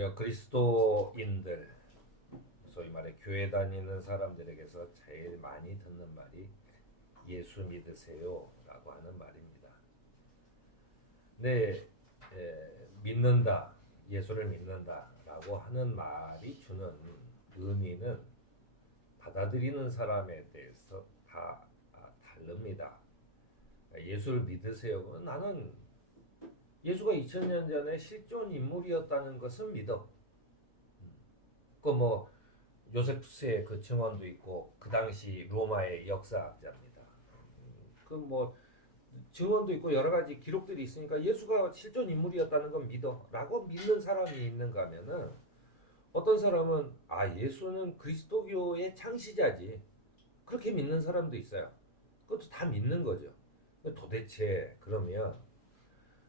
우리가 그리스도인들, 소위 말해 교회 다니는 사람들에게서 제일 많이 듣는 말이 예수 믿으세요라고 하는 말입니다. 근데 믿는다, 예수를 믿는다라고 하는 말이 주는 의미는 받아들이는 사람에 대해서 다 다릅니다. 예수를 믿으세요. 나는 예수가 2000년 전에 실존 인물이었다는 것은 믿어. 그 뭐 요세푸스의 그 증언도 있고 그 당시 로마의 역사학자입니다. 그 뭐 증언도 있고 여러 가지 기록들이 있으니까 예수가 실존 인물이었다는 건 믿어라고 믿는 사람이 있는가 하면은 어떤 사람은 예수는 그리스도교의 창시자지 그렇게 믿는 사람도 있어요. 그것도 다 믿는 거죠. 도대체 그러면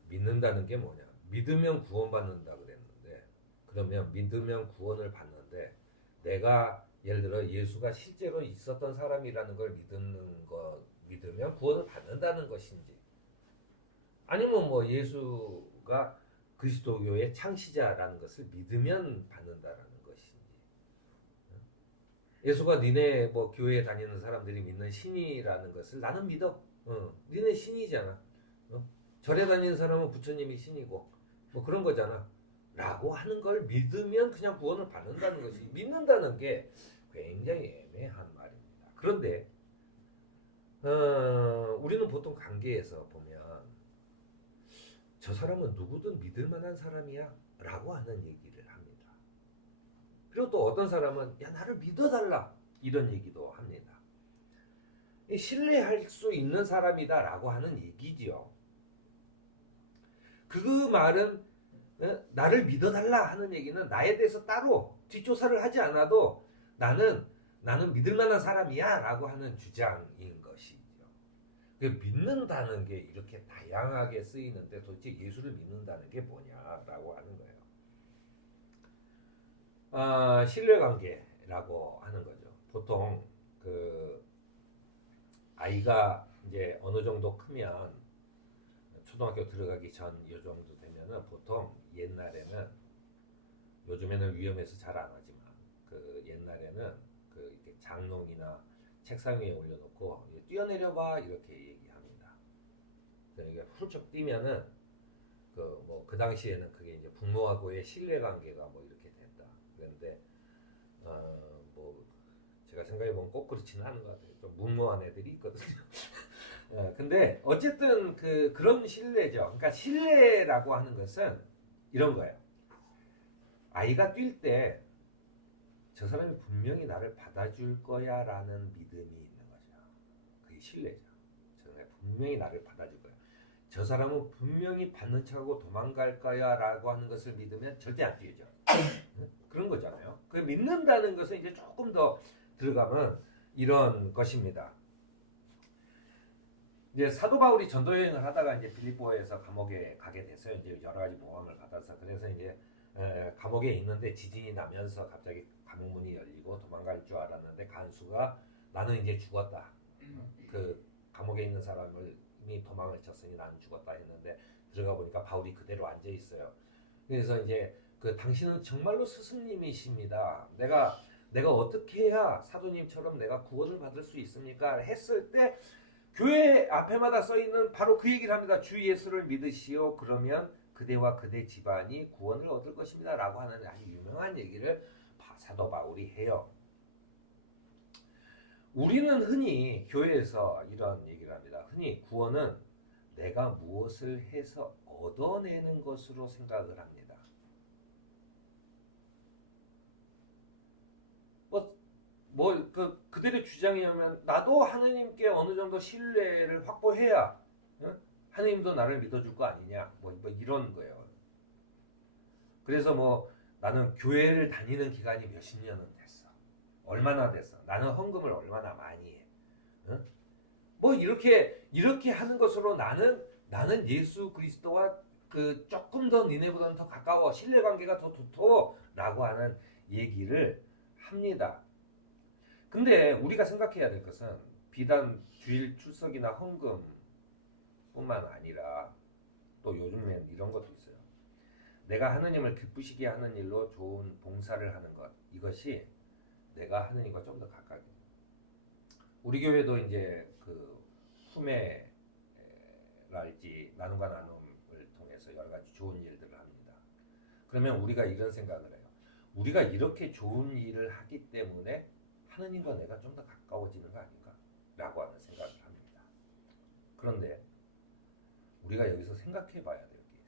믿는다는 게 뭐냐? 믿으면 구원받는다 그랬는데 그러면 믿으면 구원을 받는데 내가 예를 들어 예수가 실제로 있었던 사람이라는 걸 믿으면 구원을 받는다는 것인지 아니면 뭐 예수가 그리스도교의 창시자라는 것을 믿으면 받는다라는 것인지 예수가 니네 뭐 교회에 다니는 사람들이 믿는 신이라는 것을 나는 믿어. 니네 신이잖아. 절에 다니는 사람은 부처님이 신이고 뭐 그런 거잖아. 라고 하는 걸 믿으면 그냥 구원을 받는다는 것이 믿는다는 게 굉장히 애매한 말입니다. 그런데 우리는 보통 관계에서 보면 저 사람은 누구든 믿을 만한 사람이야 라고 하는 얘기를 합니다. 그리고 또 어떤 사람은 야 나를 믿어달라 이런 얘기도 합니다. 신뢰할 수 있는 사람이다 라고 하는 얘기지요. 그 말은 나를 믿어달라 하는 얘기는 나에 대해서 따로 뒷조사를 하지 않아도 나는 믿을 만한 사람이야 라고 하는 주장인 것이죠. 믿는다는 게 이렇게 다양하게 쓰이는데 도대체 예수를 믿는다는 게 뭐냐라고 하는 거예요. 신뢰관계라고 하는 거죠. 보통 그 아이가 이제 어느 정도 크면 초등학교 들어가기 전 요 정도 되면은 보통 옛날에는 요즘에는 위험해서 잘 안 하지만 그 옛날에는 그 이렇게 장롱이나 책상 위에 올려놓고 뛰어내려봐 이렇게 얘기합니다. 그러니까 훌쩍 뛰면은 그 당시에는 그게 이제 부모하고의 신뢰관계가 뭐 이렇게 된다. 그런데 뭐 제가 생각해 보면 꼭 그렇지는 않은 것 같아요. 좀 무모한 애들이 있거든요. 근데 어쨌든 그런 신뢰죠. 그러니까 신뢰라고 하는 것은 이런 거예요. 아이가 뛸 때 저 사람이 분명히 나를 받아줄 거야 라는 믿음이 있는 거죠. 그게 신뢰죠. 저 사람이 분명히 나를 받아줄 거야. 저 사람은 분명히 받는 척하고 도망갈 거야 라고 하는 것을 믿으면 절대 안 뛰죠. 그런 거잖아요. 그 믿는다는 것은 이제 조금 더 들어가면 이런 것입니다. 이제 사도 바울이 전도 여행을 하다가 이제 빌립보에서 감옥에 가게 됐어요. 이제 여러 가지 모함을 받아서 그래서 이제 감옥에 있는데 지진이 나면서 갑자기 감옥 문이 열리고 도망갈 줄 알았는데 간수가 나는 이제 죽었다. 그 감옥에 있는 사람을 이미 도망을 쳤으니 나는 죽었다 했는데 들어가 보니까 바울이 그대로 앉아 있어요. 그래서 이제 당신은 정말로 스승님이십니다. 내가 어떻게 해야 사도님처럼 내가 구원을 받을 수 있습니까? 했을 때 교회 앞에마다 써있는 바로 그 얘기를 합니다. 주 예수를 믿으시오. 그러면 그대와 그대 집안이 구원을 얻을 것입니다. 라고 하는 아주 유명한 얘기를 사도 바울이 해요. 우리는 흔히 교회에서 이런 얘기를 합니다. 흔히 구원은 내가 무엇을 해서 얻어내는 것으로 생각을 합니다. 그들의 주장이냐면 나도 하느님께 어느 정도 신뢰를 확보해야 하느님도 나를 믿어줄 거 아니냐 뭐 이런 거예요. 그래서 뭐 나는 교회를 다니는 기간이 몇십 년은 됐어. 얼마나 됐어. 나는 헌금을 얼마나 많이 해. 뭐 이렇게 하는 것으로 나는 예수 그리스도와 조금 더 니네보다는 더 가까워 신뢰관계가 더 좋다라고 하는 얘기를 합니다. 근데 우리가 생각해야 될 것은 비단 주일 출석이나 헌금뿐만 아니라 또 요즘엔 이런 것도 있어요. 내가 하느님을 기쁘시게 하는 일로 좋은 봉사를 하는 것, 이것이 내가 하느님과 좀 더 가까이. 우리 교회도 이제 그 품에랄지 나눔과 나눔을 통해서 여러 가지 좋은 일들을 합니다. 그러면 우리가 이런 생각을 해요. 우리가 이렇게 좋은 일을 하기 때문에 하느님과 내가 좀 더 가까워지는 거 아닌가라고 하는 생각을 합니다. 그런데 우리가 여기서 생각해 봐야 될 게 있어요.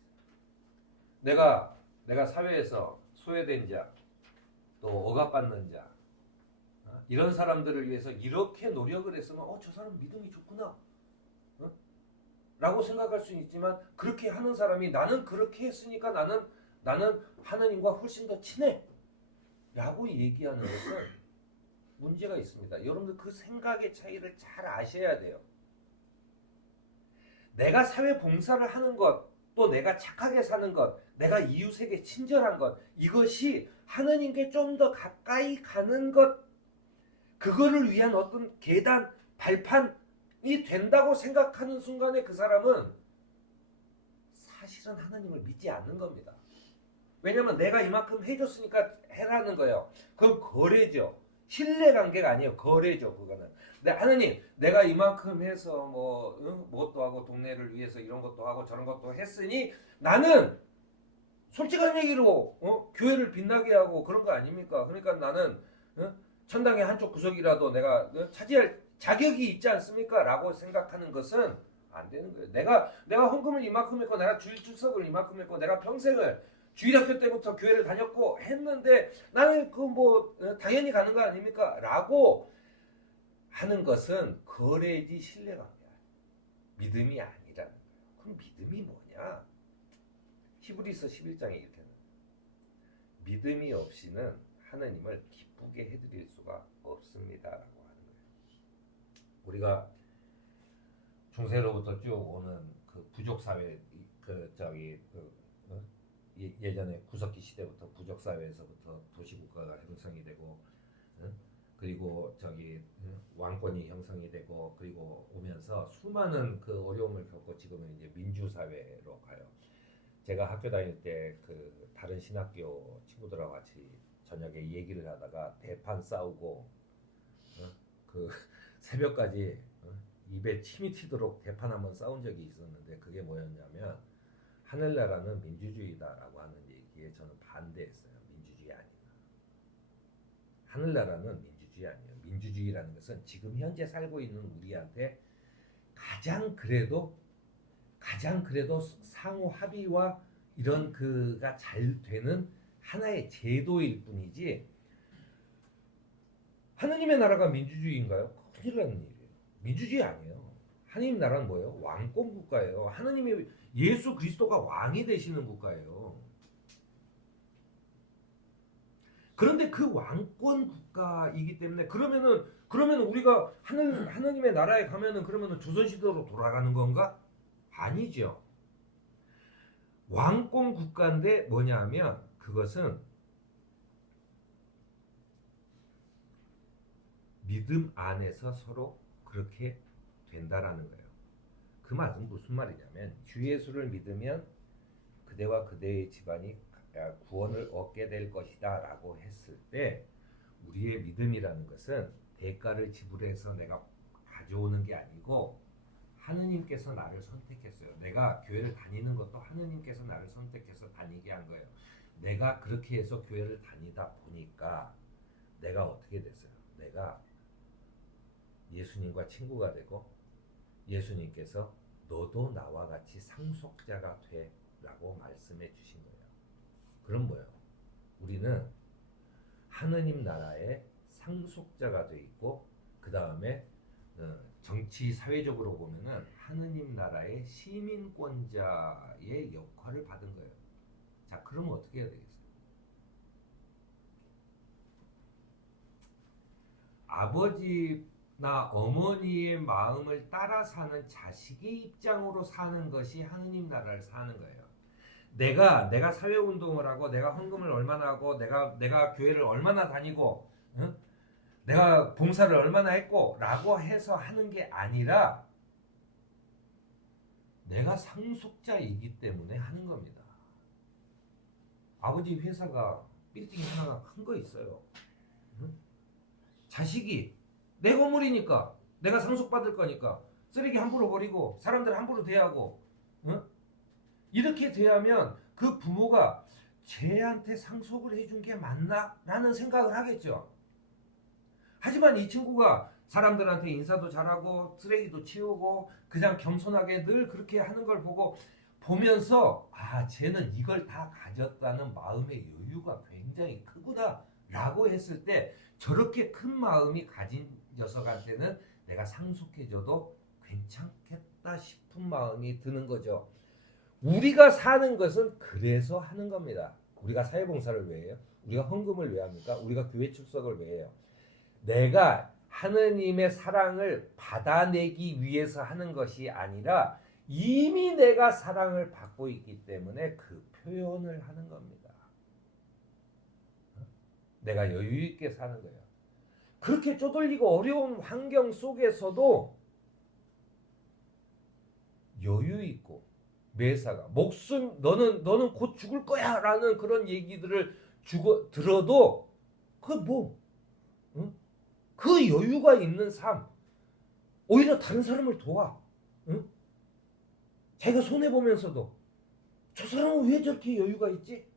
내가 사회에서 소외된 자, 또 억압받는 자, 이런 사람들을 위해서 이렇게 노력을 했으면 저 사람 믿음이 좋구나 라고 생각할 수 있지만, 그렇게 하는 사람이 나는 그렇게 했으니까 나는 하나님과 훨씬 더 친해 라고 얘기하는 것은 문제가 있습니다. 여러분들 그 생각의 차이를 잘 아셔야 돼요. 내가 사회 봉사를 하는 것, 또 내가 착하게 사는 것, 내가 이웃에게 친절한 것, 이것이 하나님께 좀 더 가까이 가는 것, 그거를 위한 어떤 계단, 발판이 된다고 생각하는 순간에 그 사람은 사실은 하나님을 믿지 않는 겁니다. 왜냐면 내가 이만큼 해줬으니까 해라는 거예요. 그건 거래죠. 신뢰관계가 아니에요. 거래죠. 그거는. 근데 하나님, 내가 이만큼 해서 뭣도 하고 동네를 위해서 이런 것도 하고 저런 것도 했으니 나는 솔직한 얘기로 교회를 빛나게 하고 그런 거 아닙니까? 그러니까 나는 천당의 한쪽 구석이라도 내가 차지할 자격이 있지 않습니까? 라고 생각하는 것은 안 되는 거예요. 내가 헌금을 이만큼 했고, 내가 주일 출석을 이만큼 했고, 내가 평생을 주일학교 때부터 교회를 다녔고 했는데 나는 당연히 가는 거 아닙니까? 라고 하는 것은 거래지 신뢰관계야. 믿음이 아니라는 거예요. 그럼 믿음이 뭐냐? 히브리서 11장에 이렇게 나와요. 믿음이 없이는 하나님을 기쁘게 해드릴 수가 없습니다라고 하는 거예요. 우리가 중세로부터 쭉 오는 그 부족 사회, 예전에 구석기 시대부터 부족 사회에서부터 도시 국가가 형성이 되고, 그리고 왕권이 형성이 되고, 그리고 오면서 수많은 그 어려움을 겪고 지금은 이제 민주 사회로 가요. 제가 학교 다닐 때 그 다른 신학교 친구들하고 같이 저녁에 얘기를 하다가 대판 싸우고 그 새벽까지 입에 침이 튀도록 대판 한번 싸운 적이 있었는데, 그게 뭐였냐면 하늘나라는 민주주의다라고 하는 얘기에 저는 반대했어요. 민주주의 아니다. 하늘나라는 민주주의 아니에요. 민주주의라는 것은 지금 현재 살고 있는 우리한테 가장 그래도 상호 합의와 이런 그가 잘 되는 하나의 제도일 뿐이지, 하느님의 나라가 민주주의인가요? 큰일 나는 일이에요. 민주주의 아니에요. 하느님 나라는 뭐예요? 왕권 국가예요. 하느님이 예수 그리스도가 왕이 되시는 국가예요. 그런데 그 왕권 국가이기 때문에 그러면 우리가 하느님의 나라에 가면은 그러면은 조선시대로 돌아가는 건가? 아니죠. 왕권 국가인데 뭐냐 하면 그것은 믿음 안에서 서로 그렇게 된다라는 거예요. 그 말은 무슨 말이냐면, 주 예수를 믿으면 그대와 그대의 집안이 구원을 얻게 될 것이다 라고 했을 때, 우리의 믿음이라는 것은 대가를 지불해서 내가 가져오는 게 아니고 하느님께서 나를 선택했어요. 내가 교회를 다니는 것도 하느님께서 나를 선택해서 다니게 한 거예요. 내가 그렇게 해서 교회를 다니다 보니까 내가 어떻게 됐어요? 내가 예수님과 친구가 되고, 예수님께서 너도 나와 같이 상속자가 돼 라고 말씀해 주신 거예요. 그럼 뭐예요? 우리는 하느님 나라의 상속자가 돼 있고, 그 다음에 정치 사회적으로 보면은 하느님 나라의 시민권자의 역할을 받은 거예요. 자, 그러면 어떻게 해야 되겠어요? 아버지나 어머니의 마음을 따라 사는 자식의 입장으로 사는 것이 하느님 나라를 사는 거예요. 내가 사회 운동을 하고, 내가 헌금을 얼마나 하고, 내가 교회를 얼마나 다니고, 내가 봉사를 얼마나 했고 라고 해서 하는 게 아니라 내가 상속자이기 때문에 하는 겁니다. 아버지 회사가 빌딩이 하나가 큰 거 있어요. 응? 자식이 내 건물이니까 내가 상속받을 거니까 쓰레기 함부로 버리고 사람들 함부로 대하고, 응? 이렇게 대하면 그 부모가 쟤한테 상속을 해준 게 맞나? 라는 생각을 하겠죠. 하지만 이 친구가 사람들한테 인사도 잘하고 쓰레기도 치우고 그냥 겸손하게 늘 그렇게 하는 걸 보면서 아, 쟤는 이걸 다 가졌다는 마음의 여유가 굉장히 크구나 라고 했을 때 저렇게 큰 마음이 가진 녀석한테는 내가 상속해줘도 괜찮겠다 싶은 마음이 드는 거죠. 우리가 사는 것은 그래서 하는 겁니다. 우리가 사회봉사를 왜 해요? 우리가 헌금을 왜 합니까? 우리가 교회 출석을 왜 해요? 내가 하느님의 사랑을 받아내기 위해서 하는 것이 아니라 이미 내가 사랑을 받고 있기 때문에 그 표현을 하는 겁니다. 내가 여유 있게 사는 거예요. 그렇게 쪼들리고 어려운 환경 속에서도 여유 있고 매사가 목숨 너는 곧 죽을 거야라는 그런 얘기들을 들어도 그 여유가 있는 삶, 오히려 다른 사람을 도와. 응? 자기가 손해보면서도 저 사람은 왜 저렇게 여유가 있지?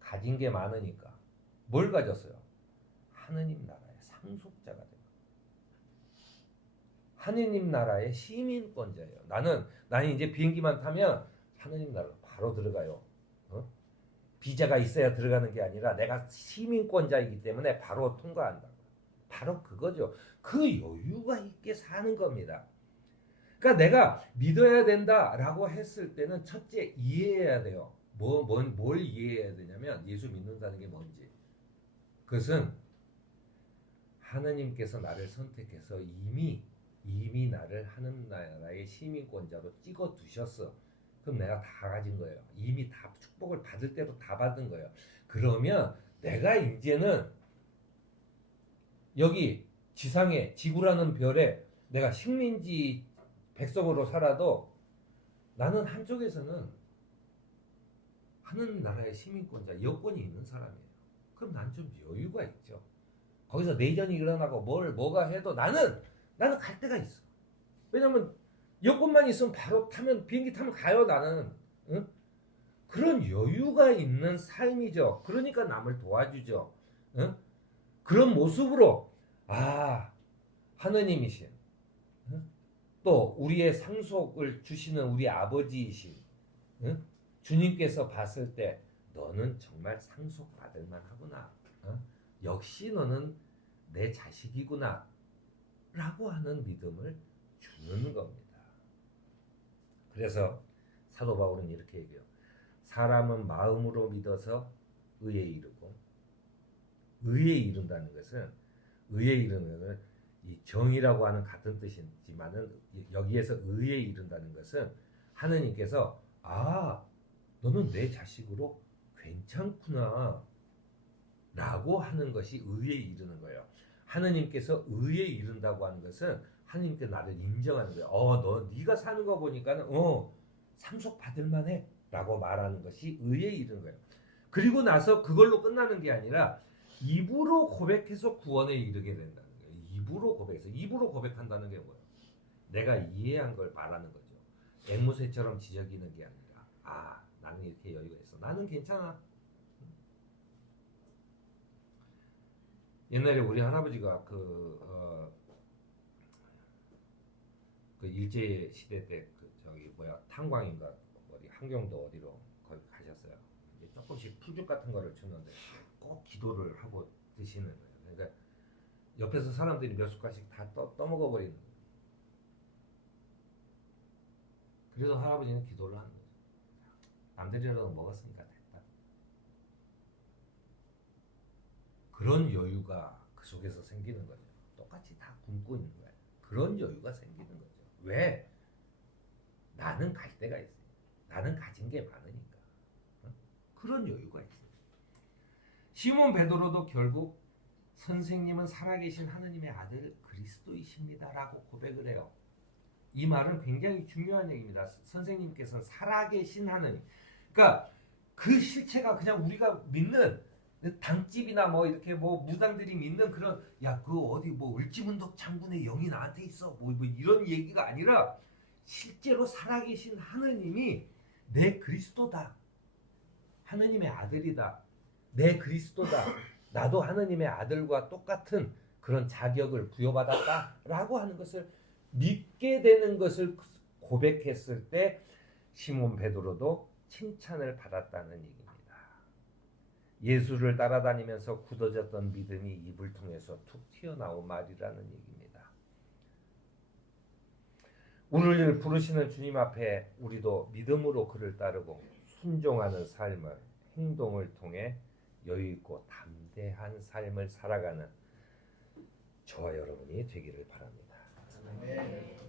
가진 게 많으니까. 뭘 가졌어요? 하느님 나라의 상속자가 돼요. 하느님 나라의 시민권자예요. 나는 이제 비행기만 타면 하느님 나라로 바로 들어가요. 비자가 있어야 들어가는 게 아니라 내가 시민권자이기 때문에 바로 통과한다. 바로 그거죠. 그 여유가 있게 사는 겁니다. 그러니까 내가 믿어야 된다라고 했을 때는 첫째 이해해야 돼요. 뭘 이해해야 되냐면 예수 믿는다는 게 뭔지. 그것은 하느님께서 나를 선택해서 이미 나를 하는 나라의 시민권자로 찍어 두셨어. 그럼 내가 다 가진 거예요. 이미 다 축복을 받을 때도 다 받은 거예요. 그러면 내가 이제는 여기 지상에 지구라는 별에 내가 식민지 백성으로 살아도 나는 한쪽에서는 하는 나라의 시민권자 여권이 있는 사람이에요. 그럼 난 좀 여유가 있죠. 거기서 내전이 일어나고 뭐가 해도 나는 갈 데가 있어. 왜냐면 여권만 있으면 바로 비행기 타면 가요. 나는. 응? 그런 여유가 있는 삶이죠. 그러니까 남을 도와주죠. 응? 그런 모습으로 하느님이신, 응? 또 우리의 상속을 주시는 우리 아버지이신, 응? 주님께서 봤을 때 너는 정말 상속받을 만하구나. 역시 너는 내 자식이구나 라고 하는 믿음을 주는 겁니다. 그래서 사도 바울은 이렇게 얘기해요. 사람은 마음으로 믿어서 의에 이르고, 의에 이른다는 것은 이 정이라고 하는 같은 뜻이지만은 여기에서 의에 이른다는 것은 하느님께서 너는 내 자식으로 괜찮구나 라고 하는 것이 의에 이르는 거예요. 하느님께서 의에 이른다고 하는 것은 하느님께 나를 인정하는 거예요. 네가 사는 거 보니까는 상속 받을 만해 라고 말하는 것이 의에 이르는 거예요. 그리고 나서 그걸로 끝나는 게 아니라 입으로 고백해서 구원에 이르게 된다는 거예요. 입으로 고백한다는 게 뭐예요? 내가 이해한 걸 말하는 거죠. 앵무새처럼 지저귀는 게 아니라 나는 이렇게 여유가 있어. 나는 괜찮아. 옛날에 우리 할아버지가 그 일제 시대 때 탄광인가 한경도 어디로 거기 가셨어요. 이제 조금씩 풀죽 같은 거를 주는데 꼭 기도를 하고 드시는 거예요. 그러니까 옆에서 사람들이 몇 숟갈씩 다 떠먹어 버리는 거예요. 그래서 할아버지는 기도를 하는 거죠. 남들이라도 먹었으니까 됐다. 그런 여유가 그 속에서 생기는 거죠. 똑같이 다 굶고 있는 거예요. 그런 여유가 생기는 거죠. 왜? 나는 갈 데가 있어요. 나는 가진 게 많으니까. 그런 여유가 있어요. 시몬 베드로도 결국 선생님은 살아계신 하느님의 아들 그리스도이십니다라고 고백을 해요. 이 말은 굉장히 중요한 얘기입니다. 선생님께서는 살아계신 하느님. 그러니까 그 실체가 그냥 우리가 믿는 당집이나 뭐 이렇게 뭐 무당들이 믿는 그런 야 그 어디 뭐 을지문덕 장군의 영이 나한테 있어 뭐 이런 얘기가 아니라 실제로 살아계신 하느님이 내 그리스도다. 하느님의 아들이다. 내 그리스도다. 나도 하느님의 아들과 똑같은 그런 자격을 부여받았다라고 하는 것을 믿게 되는 것을 고백했을 때 시몬 베드로도 칭찬을 받았다는 얘기입니다. 예수를 따라다니면서 굳어졌던 믿음이 입을 통해서 툭 튀어나온 말이라는 얘기입니다. 우리를 부르시는 주님 앞에 우리도 믿음으로 그를 따르고 순종하는 삶을 행동을 통해 여유있고 담대한 삶을 살아가는 저와 여러분이 되기를 바랍니다. 아멘.